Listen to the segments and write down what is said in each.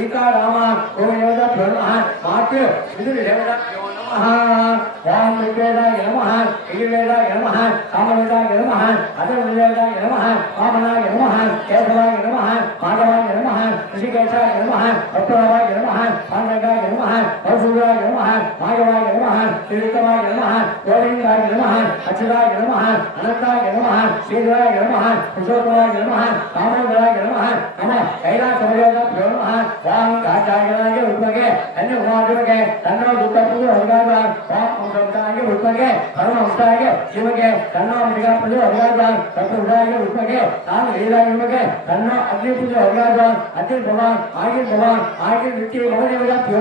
सीतारामा गोविंदेवताभ्यो नमः मातृ पितृदेवताभ्यो नमः ओम ऋग्वेदाय नमः यजुर्वेदाय नमः सामवेदाय नमः अथर्ववेदाय नमः वामनाय नमः केशवाय नमः माधवाय नमः ऋषिकेशाय नमः अप्रावाय नमः पांडगाय नमः औषधाय नमः माधवाय नमः श्रीरुतमाय नमः गोविंदाय नमः अच्युताय नमः अनंताय नमः श्रीधराय नमः पुरुषोत्तमाय नमः दामोदराय नमः नमः कैलासवेदाभ्यो नमः वां काचायनाय उद्भगे अन्य उमाजुगे तन्नो दुःखपुर हरिगावा वां अंशाय उद्भगे परमहंसाय शिवगे तन्नो मृगापुर हरिगावा सत्पुरुषाय उद्भगे तान लीलाय उद्भगे तन्नो अग्निपुर हरिगावा अतिल भगवान आगे नित्य भगवदेवताभ्यो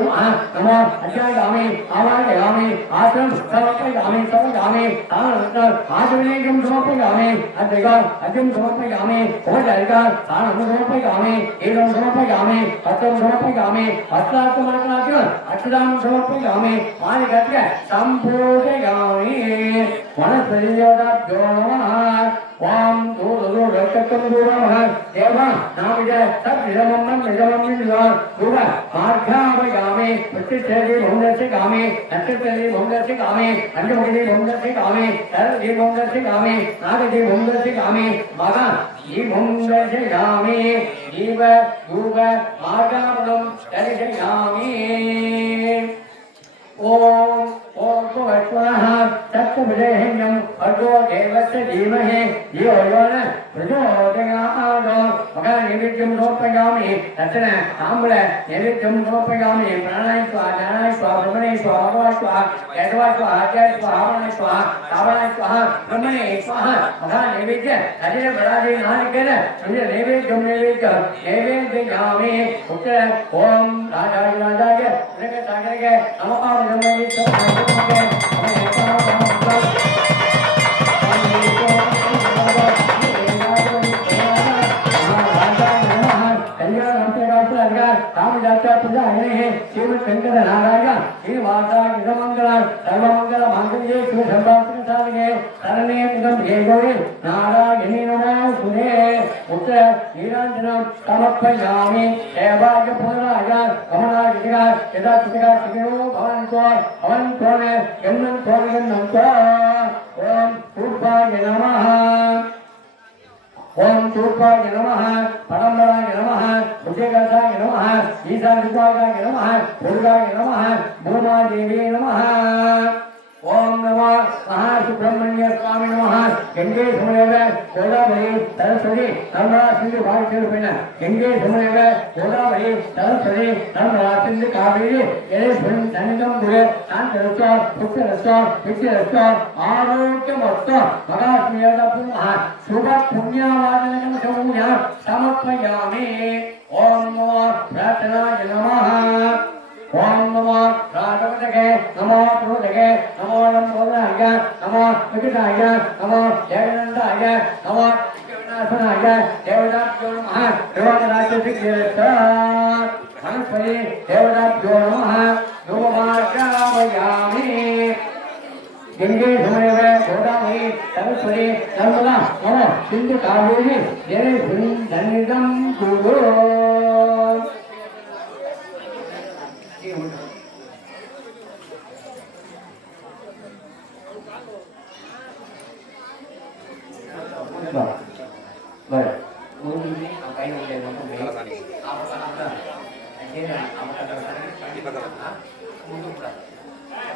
नमः अध्यायामि आवाहयामि आश्रम समर्पयामि तान आचमनेयं समर्पयामि अद्यं समर्पयामि ओजयिका तान समर्पयामि एवं समर्पयामि अत्यं समर्पयामि अस्तात्मनाथ अक्षदां समर्पयामि मानिगत्य संपूजयामि वनस्पतिदेवताभ्यो नमः वां दूरो रक्तकं दूरमः देवा नामजय तद्विरमं निजमं निवा दूर मार्गावयामि प्रतिष्ठे भोंगस्य कामे नक्षत्रे भोंगस्य कामे अंजमुखी भोंगस्य कामे सरदी भोंगस्य कामे नागदी भोंगस्य कामे मगा ये भोंगस्य कामे जीव दूर मार्गावलं दर्शयामि ओम भगवत्वाः तत्त्वविजयहिन्यं भर्गो देवस्य धीमहि धियो यो न प्रचोदयात् मघनैवेद्यं समर्पयामि तत्र ताम्बूल नैवेद्यं समर्पयामि प्राणाय स्वाहा ज्ञानाय स्वाहा ब्रह्मणे स्वाहा भगवाय स्वाहा केशवाय स्वाहा आचार्याय स्वाहा वामनाय स्वाहा श्रावणाय स्वाहा ब्रह्मणे स्वाहा मघनैवेद्य तदिन बलादि नारिकेल नैवेद्यं नैवेद्यामि उत्तर ओम राजाय जगताय नमः ब्रह्मणे समर्पयामि सेवाय पुराय गमनाय यदा सुखा सुखिनो भवन्तो ने यन्नन्तो ओम रूपाय नमः ओम रूपाय नमः परमराय नमः भुजगताय नमः ईशानरूपाय नमः दुर्गाय नमः भूमादेवी नमः ओम नमः महासुब्रह्मण्य स्वामी नमः गंगे समयव गोदावरी सरस्वती नर्मदा सिंधु भागीरथी गंगे समयव गोदावरी सरस्वती नर्मदा सिंधु कावेरी एरेस्मिन् सन्निधं कुरु शान्तरस्व पुष्टरस्व विद्यरस्व आरोग्यमस्व महास्मियदपुनः शुभपुण्यवादनं समूह समर्पयामि ओम नमः प्रार्थनाय नमः ओम नमः राधवतके नमो प्रभुतके नमो नमोदाय नमो विकृताय नमो जगन्नाथाय नमो विघ्ननाशाय देवताभ्यो नमः देवराजसिद्धेश्वर हनुमते देवताभ्यो नमः धूपमार्गावयामि गंगे समयव गोदावरी सरस्वती नर्मदा नमो सिंधु कावेरी एरेस्मिन् सन्निधं कुरु Baik. Mungkin ini apa yang dia mau apa akhirnya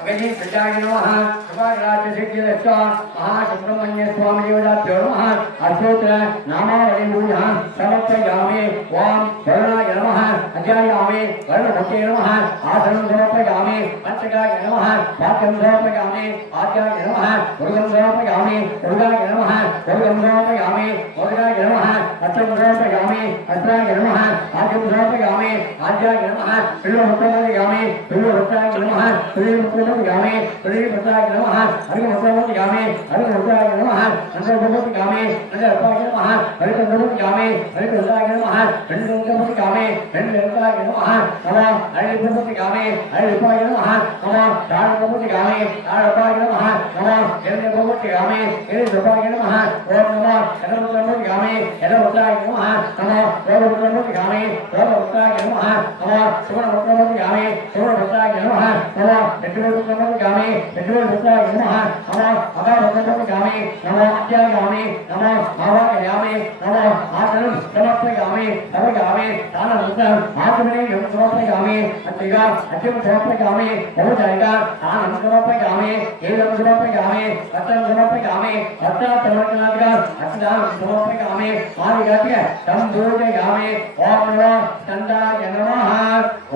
Ganesh प्रजाय नमः सभाराज सिद्धिरस्व महासुब्रह्मण्य स्वामी देवताभ्यो नमः अष्टोत्तर नामावली पूजा समर्पयामि ओम वरुणाय नमः अध्यायामि वरुणमुखे नमः आसनं समर्पयामि पंचकाय नमः पाद्यं समर्पयामि आद्याय नमः मुरुगं समर्पयामि मुरुगाय नमः मुरुगं समर्पयामि मुरुगाय नमः अष्टं समर्पयामि अष्टाय नमः आद्यं समर्पयामि आद्याय नमः त्रिलोकमयामि त्रिलोकाय नमः यामे प्रभुपताय नमः हरिमोत्तमं यामे हरिमोत्तमाय नमः नंदोपति यामे नंदोपताय नमः हरिमोत्तमं यामे हरिमोत्तमाय नमः नंदोपति यामे नंदोपताय नमः नमः हरिमोत्तमं यामे हरिमोत्तमाय नमः नमः तारकोपति यामे तारकोपताय नमः नमः जगन्नाथोपति यामे जगन्नाथोपताय नमः ओम नमः हरिमोत्तमं यामे हरिमोत्तमाय नमः नमः हरिमोत्तमं यामे सर्वभक्ताय नमः नमः सुवर्णभक्ताय सुवर्णभक्ताय नमः नमः विष्णुभक्ताय विष्णुभक्ताय नमः नमः अगाभक्ताय नमः अत्यागामि नमः भावागामि नमः आत्मनं समर्पयामि सर्वगामि दानवृत्तं आत्मनेयं समर्पयामि अत्तिगा अत्यं समर्पयामि बहुजायिका दानं समर्पयामि एवं समर्पयामि अत्तं समर्पयामि अत्ता समर्पयामि अत्तां समर्पयामि मालिकाय संपूजयामि ओम नमो स्कंदाय नमः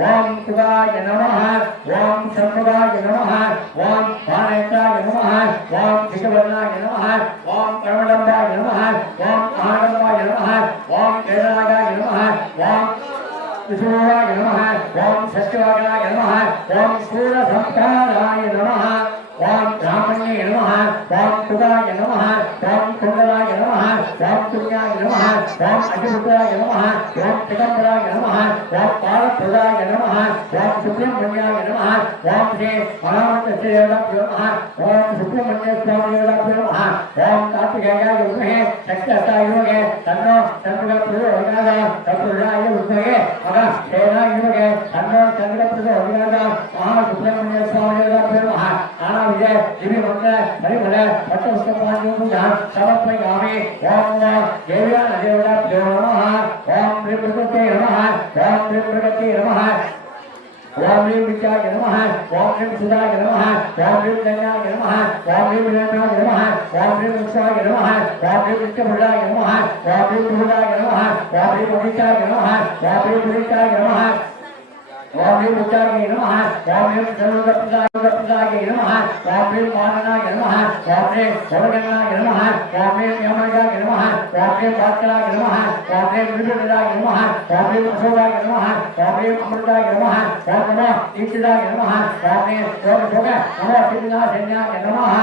ओम शिवाय नमः ओम शंभुवाय नमः ओम भानेशाय नमः ओम विष्णुवर्णाय नमः ओम परमलंबाय नमः ओम आनंदाय नमः ओम केदाराय नमः ओम विष्णुवाय नमः ओम सत्यवाय नमः ओम सूरसंहाराय नमः ओम ब्राह्मण्ये नमः ओम सुगाय नमः ओम कुंडलाय नमः ओम तुल्याय नमः ओम अतिपुत्राय नमः ओम चिदंबराय नमः ओम पालप्रदाय नमः ओम सुब्रह्मण्याय नमः ओम श्री महामंत्रदेवाभ्यो नमः ओम सुब्रह्मण्य स्वामिदेवाभ्यो नमः ओम कार्तिकेयाय विद्महे शक्तिहस्ताय योगे तन्नो चन्द्रप्रचोदयात् तत्पुरुषाय विद्महे अगः सेनाय योगे तन्नो चन्द्रप्रचोदयात् महासुब्रह्मण्य स्वामिदेवाभ्यो नमः विजय दिव्य मंत्र हरिभल भट्टपुष्पांजलिं समर्पयामि ओम देव्यादेवताभ्यो नमः ओम त्रिपुरते नमः ओम त्रिपुरते नमः ओम ह्रीं विद्याय नमः ओम ह्रीं सुधाय नमः ओम ह्रीं गंगाय नमः ओम ह्रीं विनाशाय नमः ओम ह्रीं विश्वाय नमः ओम ह्रीं विष्णुभुजाय नमः ओम ह्रीं भुजाय नमः ओम ह्रीं मणिकाय नमः ओम ह्रीं पुरिकाय नमः ओम ह्रीं बुद्धाय नमः ओम ह्रीं सर्वप्रदाय नमः ओम ह्रीं माननाय नमः ओम ह्रीं सर्वगणाय नमः ओम ह्रीं यमगाय नमः ओम ह्रीं भास्कराय नमः ओम ह्रीं विष्णुदाय नमः ओम ह्रीं अशोकाय नमः ओम ह्रीं अमृताय नमः ओम नमः ईश्वराय नमः ओम ह्रीं योगशोक नमः सिद्धिनाथन्याय नमः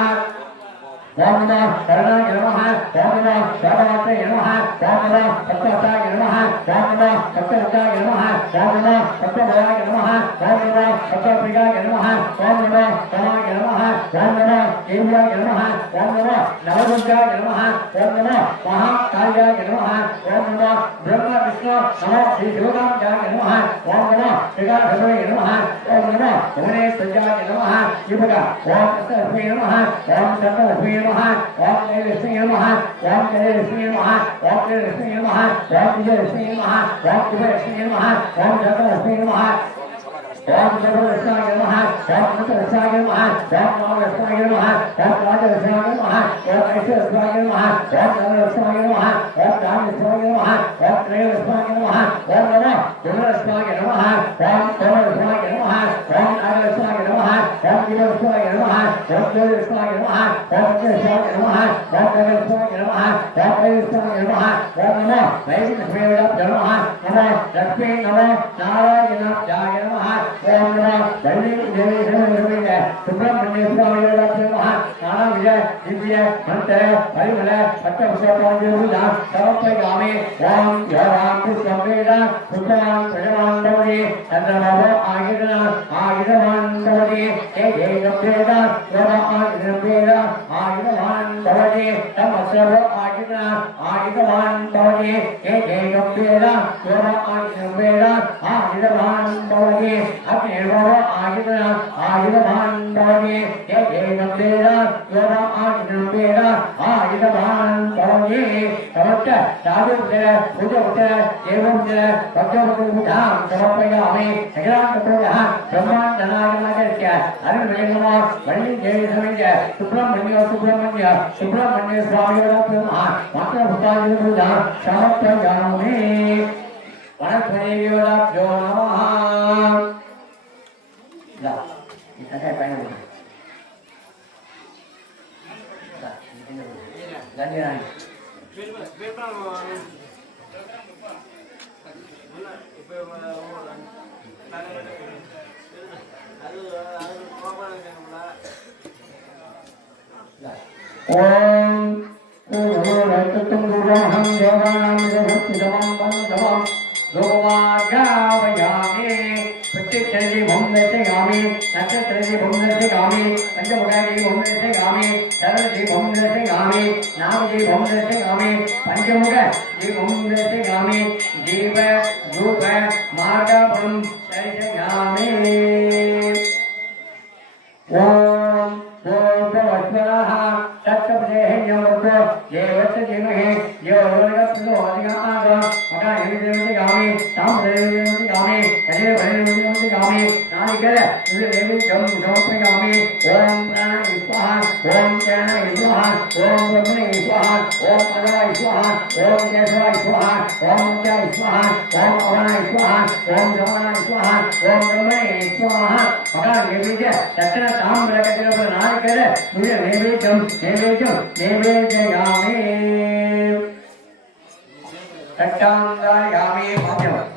ओम नमः शरणाय नमः ओम नमः सर्वमात्रे नमः ओम नमः सत्यवताय नमः ओम नमः सत्यवताय नमः ओम नमः सत्यभयाय नमः ओम नमः सत्यप्रियाय नमः ओम नमः समाय नमः ओम नमः देव्याय नमः ओम नमः नवदुर्गाय नमः ओम नमः महाकाल्याय नमः ओम नमः ब्रह्म विष्णु नमः श्री शिवगाम्याय नमः ओम नमः श्रीगाधर्मये नमः ओम नमः भुवनेश्वर्याय नमः युवका ओम सत्यलक्ष्मी नमः ओम सत्यलक्ष्मी नमः ओम जयलक्ष्मी नमः ओम जयलक्ष्मी नमः ओम जयलक्ष्मी नमः ओम विजयलक्ष्मी नमः ओम शुभलक्ष्मी नमः ओम जगलक्ष्मी नमः ओम सर्वलक्ष्माय नमः ओम नतलक्ष्माय नमः ओम नामलक्ष्माय नमः ओम राजलक्ष्माय नमः ओम ऐश्वर्यलक्ष्माय नमः ओम धनलक्ष्माय नमः ओम दानलक्ष्माय नमः ओम त्रयलक्ष्माय नमः ओम नमः गुणलक्ष्माय नमः ओम सोमलक्ष्माय नमः ओम नागलक्ष्माय नमः ओम जीवलक्ष्माय नमः ओम ज्योतिलक्ष्माय नमः ओम ज्ञानलक्ष्माय नमः ओम जगलक्ष्माय नमः ओम वैलक्ष्माय नमः ओम नमः वैकुंठदेवाभ्यो नमः नमः लक्ष्मी नमः नारायणाभ्याय नमः ओम नमः वैली देवी सर्वदेवताय सुब्रह्मण्य स्वामिदेवाभ्यो नमः नाना विजय दिव्य मंत्र हरिभल भट्टपुष्पांजलिं समर्पयामि ओम योरां पुष्पं वेद पुष्पवान् प्रजवान् भवति चन्द्रमाभो आयुधवान् भवति एकं वेद योरां वेद आयुधवान् भवति तमस्रभो आयुधवान् भवति एकं वेद योरां वेद आयुधवान् भवति अग्निर्भो आयुधवान् भवति एकं वेद योरां वेद आयुधवान् भवति समस्त साधुपुत्र पूजपुत्र देवपुत्र भक्तपुत्रं समर्पयामि सगरान्तपुत्रः ब्रह्माण्डनायकस्य अरुणवेणुः वल्लीदेवी समेत सुब्रह्मण्य स्वामिदेवाभ्यो नमः मंत्रपुष्पांजलिं समर्पयामि वनस्पतिदेवताभ्यो नमः ओम लोकमार्गावयामि प्रतिक्षणि भूमदर्शयामि नक्षत्रजि भूमदर्शयामि पंचमुखजि भूमदर्शयामि सरलजि भूमदर्शयामि नामजि भूमदर्शयामि पंचमुख जी भूमदर्शयामि जीव रूप मार्गं दर्शयामि ओम भूर्भुवस्वः तत्सवितुर्वरेण्यं देवस्य धीमहि यो यो प्रचोदयात् मकानिदेवयामि ताम्रदेवयामि कलेवरेवयामि नारिकेल देवी जं समर्पयामि ओम प्राणाय स्वाहा ओम ज्ञानाय स्वाहा ओम ब्रह्मणे स्वाहा ओम अदाय स्वाहा ओम केशवाय स्वाहा ओम मुक्ताय स्वाहा ओम अवनाय स्वाहा ओम धर्माय स्वाहा ओम ब्रह्मणे स्वाहा मकानिदेवय तत्र ताम्रकलेव नारिकेल नैवेद्ययामि तट्टाङ्गायामि भाव्यम्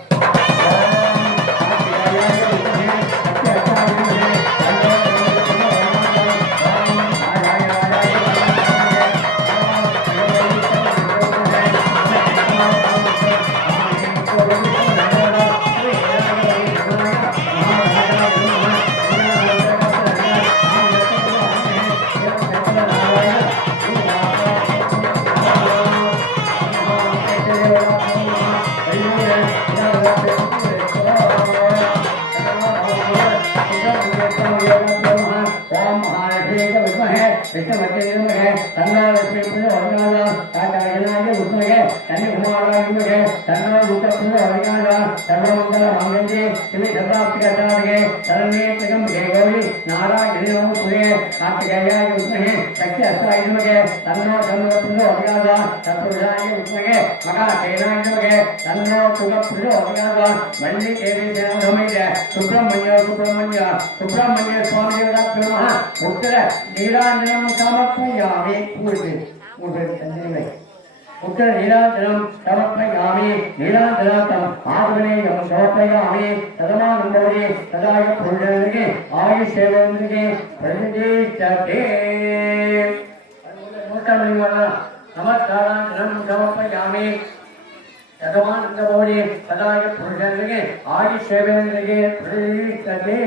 सुब्रह्मण्य स्वामी उत्तर नीलांजनम समर्पयामि उत्तर नीलांजनम समर्पयामि नीलांजनार्थम आग्नेयं समर्पयामि तदमानं भवति तदाय पुण्यनिके आयुष्येवेन्द्रिके प्रतिष्ठते नमस्कारांजनं समर्पयामि तदमानं भवति तदाय पुण्यनिके आयुष्येवेन्द्रिके प्रतिष्ठते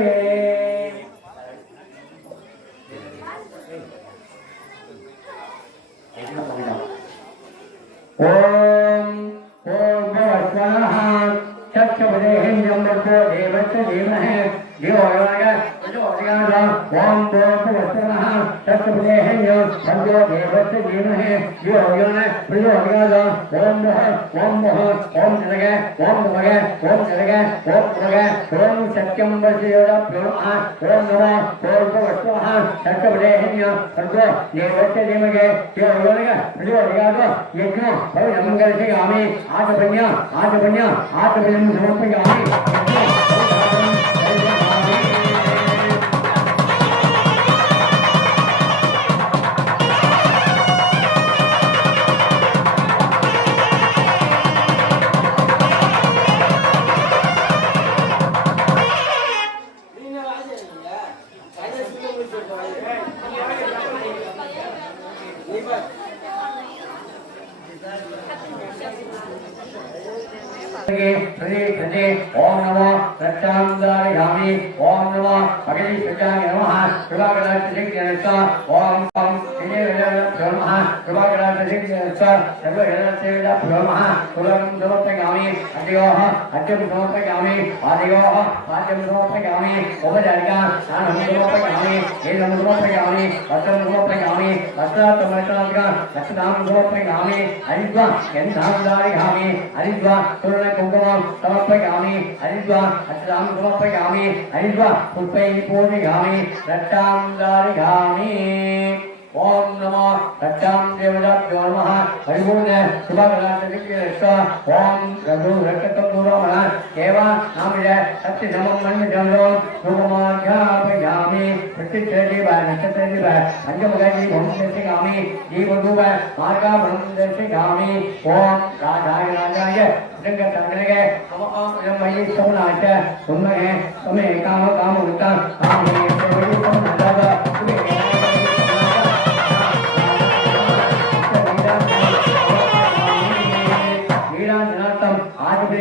ओम भूर्भुवस्वः तत्सवितुर्वरेण्यं देवस्य धीमहि धियो यो नः प्रचोदयात् ओम भूर्भुवस्वः तत्सवितुर्वरेण्यं देवस्य धीमहि धियो यो नः प्रचोदयात् ओम जलगे ओम सत्यं वस्योभ्यो नमः ओम नमो भूर्भुवस्वः तत्सवितुर्वरेण्यं देवस्य धीमहि धियो यो नः प्रचोदयात् यज्ञो भविष्यमङ्गलयामि आचमन्यं समर्पयामि ओम नमो रक्षांगारयामि ओम नमो भगवती सत्याय नमः कृपाकटाक्षसिद्ध्यर्थं ओम श्रीदेवदेवभ्यो नमः कृपाकटाक्षसिद्ध्यर्थं सर्वहेतुसेविताभ्यो नमः कुलं समर्पयामि अद्योः अर्घ्यं समर्पयामि आदयोः पाद्यं समर्पयामि उपचारिका स्नानं समर्पयामि एनं समर्पयामि वस्त्रं समर्पयामि वस्त्रार्थमर्चनादिका रक्तदानं समर्पयामि हरिद्वा यन्नामदारयामि हरिद्वा कुङ्कुमं समर्पयामि हरिद्वा अक्षतां समर्पयामि हरिद्वा पुष्पैः पूजयामि रक्तां धारयामि ओम नमो रक्षां देवताभ्यो नमः हरिपूर्ण शुभकलाक्षसिद्ध्यर्थं ओम रघु रक्षकं दूरमण एव नामय सत्यसमं मन्यजनं रूपमाध्यापयामि प्रतिष्ठेव नक्षत्रेव पंचमुखजी भूमदर्शयामि जीवरूप मार्गाभं दर्शयामि ओम राधाय राजाय जगत्तग्नये नमः मयि सौनाच सुमहे समे काम कामुक्ता कामे सेवयुक्तं नन्दव नीलांजनार्थम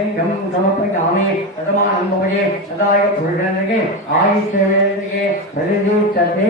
नैवेद्यं समर्पयामि तदमानं भवजे सदाय पुरुषेन्द्रके आयुष्येन्द्रके प्रतिष्ठते